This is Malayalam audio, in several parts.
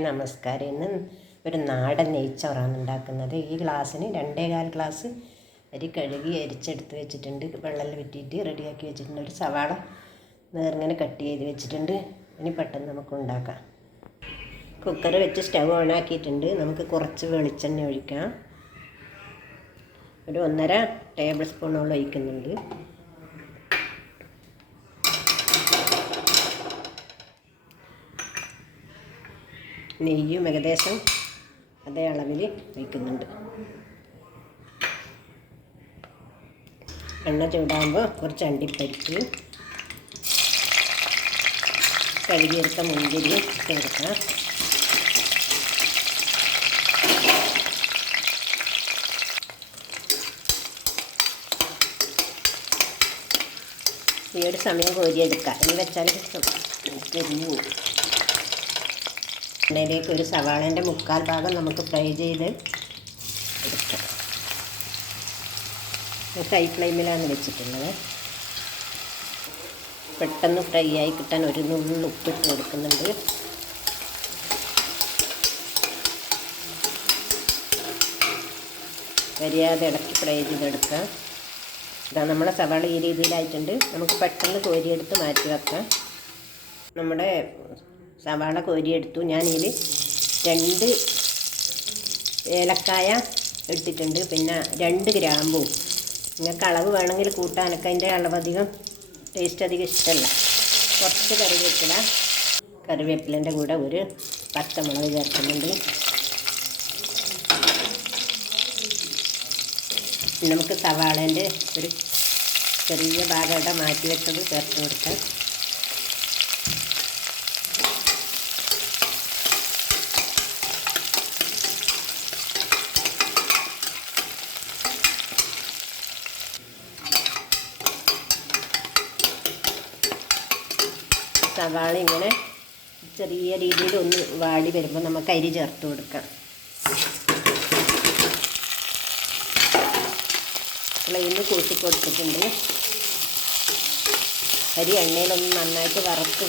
നമസ്കാരം. ഇന്ന് ഒരു നാടൻ നെയ്ച്ചോറാണ് ഉണ്ടാക്കുന്നത്. ഈ ഗ്ലാസ്സിന് 2.25 ഗ്ലാസ് അരി കഴുകി അരിച്ചെടുത്ത് വെച്ചിട്ടുണ്ട്. വെള്ളം വിറ്റിയിട്ട് റെഡിയാക്കി വെച്ചിട്ടുണ്ട്. ഒരു സവാള നേർങ്ങനെ കട്ട് ചെയ്ത് വെച്ചിട്ടുണ്ട്. ഇനി പെട്ടെന്ന് നമുക്ക് ഉണ്ടാക്കാം. കുക്കർ വെച്ച് സ്റ്റവ് ഓണാക്കിയിട്ടുണ്ട്. നമുക്ക് കുറച്ച് വെളിച്ചെണ്ണ ഒഴിക്കാം. ഒരു 1.5 ടേബിൾ സ്പൂണോളം ഒഴിക്കുന്നുണ്ട്. നെയ്യും ഏകദേശം അതേ അളവിൽ വയ്ക്കുന്നുണ്ട്. എണ്ണ ചൂടാകുമ്പോൾ കുറച്ച് അണ്ടിപ്പരിപ്പ്, കഴുകിയെടുത്ത മുന്തിരി ചേർക്കാം. ഈ ഒരു സമയം കോരിയെടുക്കാം. ഇനി വെച്ചാൽ കരിഞ്ഞു. എണ്ണയിലേക്ക് ഒരു സവാളേൻ്റെ 1/4 ഭാഗം നമുക്ക് ഫ്രൈ ചെയ്ത് എടുക്കാം. ഹൈ ഫ്ലെയിമിലാണ് വെച്ചിട്ടുള്ളത്. പെട്ടെന്ന് ഫ്രൈ ആയി കിട്ടാൻ ഒരു നുള്ളു ഉപ്പിട്ട് കൊടുക്കുന്നുണ്ട്. കരിയാതെ ഇളക്കി ഫ്രൈ ചെയ്തെടുക്കാം. ഇതാ നമ്മളെ സവാള ഈ രീതിയിലായിട്ടുണ്ട്. നമുക്ക് പെട്ടെന്ന് കോരിയെടുത്ത് മാറ്റി വെക്കാം. നമ്മുടെ സവാള കോരിയെടുത്തു. ഞാനിതിൽ 2 ഏലക്കായ ഇട്ടിട്ടുണ്ട്, പിന്നെ 2 ഗ്രാമ്പും. നിങ്ങൾക്ക് അളവ് വേണമെങ്കിൽ കൂട്ടാനൊക്കെ. അതിൻ്റെ അളവധികം ടേസ്റ്റ് അധികം ഇഷ്ടമല്ല. കുറച്ച് കറിവേപ്പിലേൻ്റെ കൂടെ ഒരു പച്ചമുളക് ചേർക്കുന്നുണ്ട്. നമുക്ക് സവാളേൻ്റെ ഒരു ചെറിയ ഭാഗം മാറ്റി വെച്ചത് ചേർത്ത് കൊടുക്കാം. സവാള ഇങ്ങനെ ചെറിയ രീതിയിൽ ഒന്ന് വാടി വരുമ്പോൾ നമുക്ക് അരി ചേർത്ത് കൊടുക്കാം. ഫ്ലെയിം കൂട്ടി കൊടുത്തിട്ടുണ്ട്. അരി എണ്ണയിലൊന്ന് നന്നായിട്ട് വറുത്ത്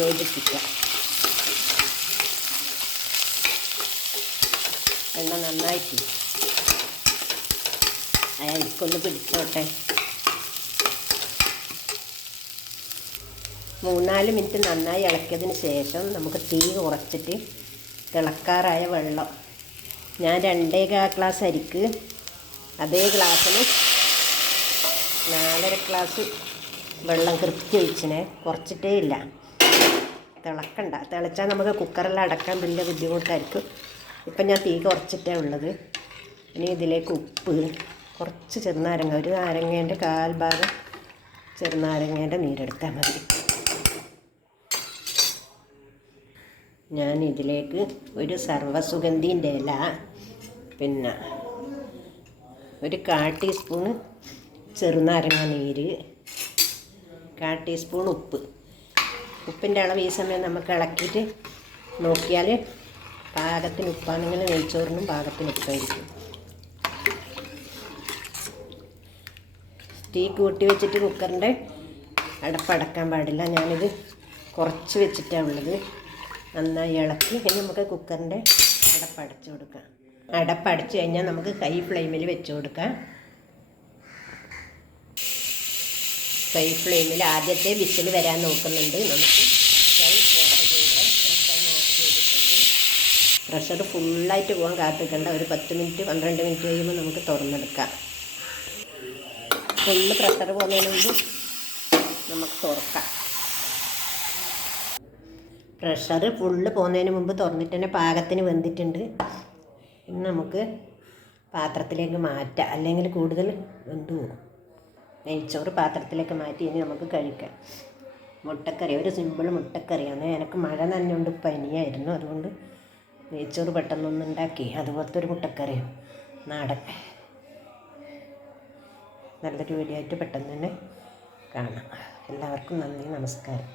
യോജിപ്പിക്കാം. എണ്ണ നന്നായിട്ട് അരിക്കൊന്ന് പിടിച്ചോട്ടെ. 3-4 മിനിറ്റ് നന്നായി ഇളക്കിയതിന് ശേഷം നമുക്ക് തീ കുറച്ചിട്ട് തിളക്കാറായ വെള്ളം, ഞാൻ 2.25 ഗ്ലാസ് അരിക്ക് അതേ ഗ്ലാസ്സിന് 4.5 ഗ്ലാസ് വെള്ളം കൃത്യം ഒഴിച്ചിനെ, കുറച്ചിട്ടേ ഇല്ല. തിളക്കണ്ട. തിളച്ചാൽ നമുക്ക് കുക്കറെല്ലാം അടക്കാൻ വലിയ ബുദ്ധിമുട്ടായിരിക്കും. ഇപ്പം ഞാൻ തീ കുറച്ചിട്ടേ ഉള്ളത്. ഇനി ഇതിലേക്ക് ഉപ്പ്, കുറച്ച് ചെറുനാരങ്ങ, ഒരു നാരങ്ങേൻ്റെ 1/4 ഭാഗം ചെറുനാരങ്ങേൻ്റെ നീരെടുത്താൽ മതി. ഞാൻ ഇതിലേക്ക് ഒരു സർവ്വസുഗന്ധീൻ്റെ ഇല, പിന്നെ ഒരു 1/4 ടീസ്പൂണ് ചെറുനാരങ്ങ നീര്, 1/4 ടീസ്പൂൺ ഉപ്പ്. ഉപ്പിൻ്റെ അളവ് ഈ സമയം നമുക്ക് ഇളക്കിയിട്ട് നോക്കിയാൽ പാകത്തിന് ഉപ്പാണെങ്കിൽ നെയ്ച്ചോറിനും പാകത്തിന് ഉപ്പായിരിക്കും. തീ കൂട്ടി വെച്ചിട്ട് കുക്കറിൻ്റെ അടപ്പടക്കാൻ പാടില്ല. ഞാനിത് കുറച്ച് വെച്ചിട്ടാണ് ഉള്ളത്. നന്നായി ഇളക്കി ഇനി നമുക്ക് കുക്കറിൻ്റെ അടപ്പടച്ച് കൊടുക്കാം. അടപ്പടച്ച് കഴിഞ്ഞാൽ നമുക്ക് ഹൈ ഫ്ലെയിമിൽ വെച്ച് കൊടുക്കാം. ഹൈ ഫ്ലെയിമിൽ ആദ്യത്തെ വിസിൽ വരാൻ നോക്കുന്നുണ്ട്. നമുക്ക് സ്റ്റൗ ഓഫ് ചെയ്തിട്ടുണ്ട്. പ്രഷർ ഫുള്ളായിട്ട് പോകാൻ കാത്തിക്കണ്ട. ഒരു 10 മിനിറ്റ് 12 മിനിറ്റ് കഴിയുമ്പോൾ നമുക്ക് തുറന്നെടുക്കാം. ഫുള്ള് പ്രഷർ പോകുന്നതിന് മുമ്പ് നമുക്ക് തുറക്കാം. പ്രഷർ ഫുള്ള് പോകുന്നതിന് മുമ്പ് തുറന്നിട്ട് തന്നെ പാകത്തിന് വെന്തിട്ടുണ്ട്. ഇനി നമുക്ക് പാത്രത്തിലേക്ക് മാറ്റാം, അല്ലെങ്കിൽ കൂടുതൽ വെന്തു പോകും. നെയ്ച്ചോറ് പാത്രത്തിലേക്ക് മാറ്റി ഇനി നമുക്ക് കഴിക്കാം. മുട്ടക്കറി, ഒരു സിമ്പിൾ മുട്ടക്കറിയാണ്. എനിക്ക് മഴ നനഞ്ഞുകൊണ്ട് പനിയായിരുന്നു, അതുകൊണ്ട് നെയ്ച്ചോറ് പെട്ടെന്നൊന്നും ഉണ്ടാക്കി. അതുപോലത്തെ ഒരു മുട്ടക്കറി നാടൻ. നല്ലൊരു വീഡിയോ ആയിട്ട് പെട്ടെന്ന് തന്നെ കാണാം. എല്ലാവർക്കും നന്ദി, നമസ്കാരം.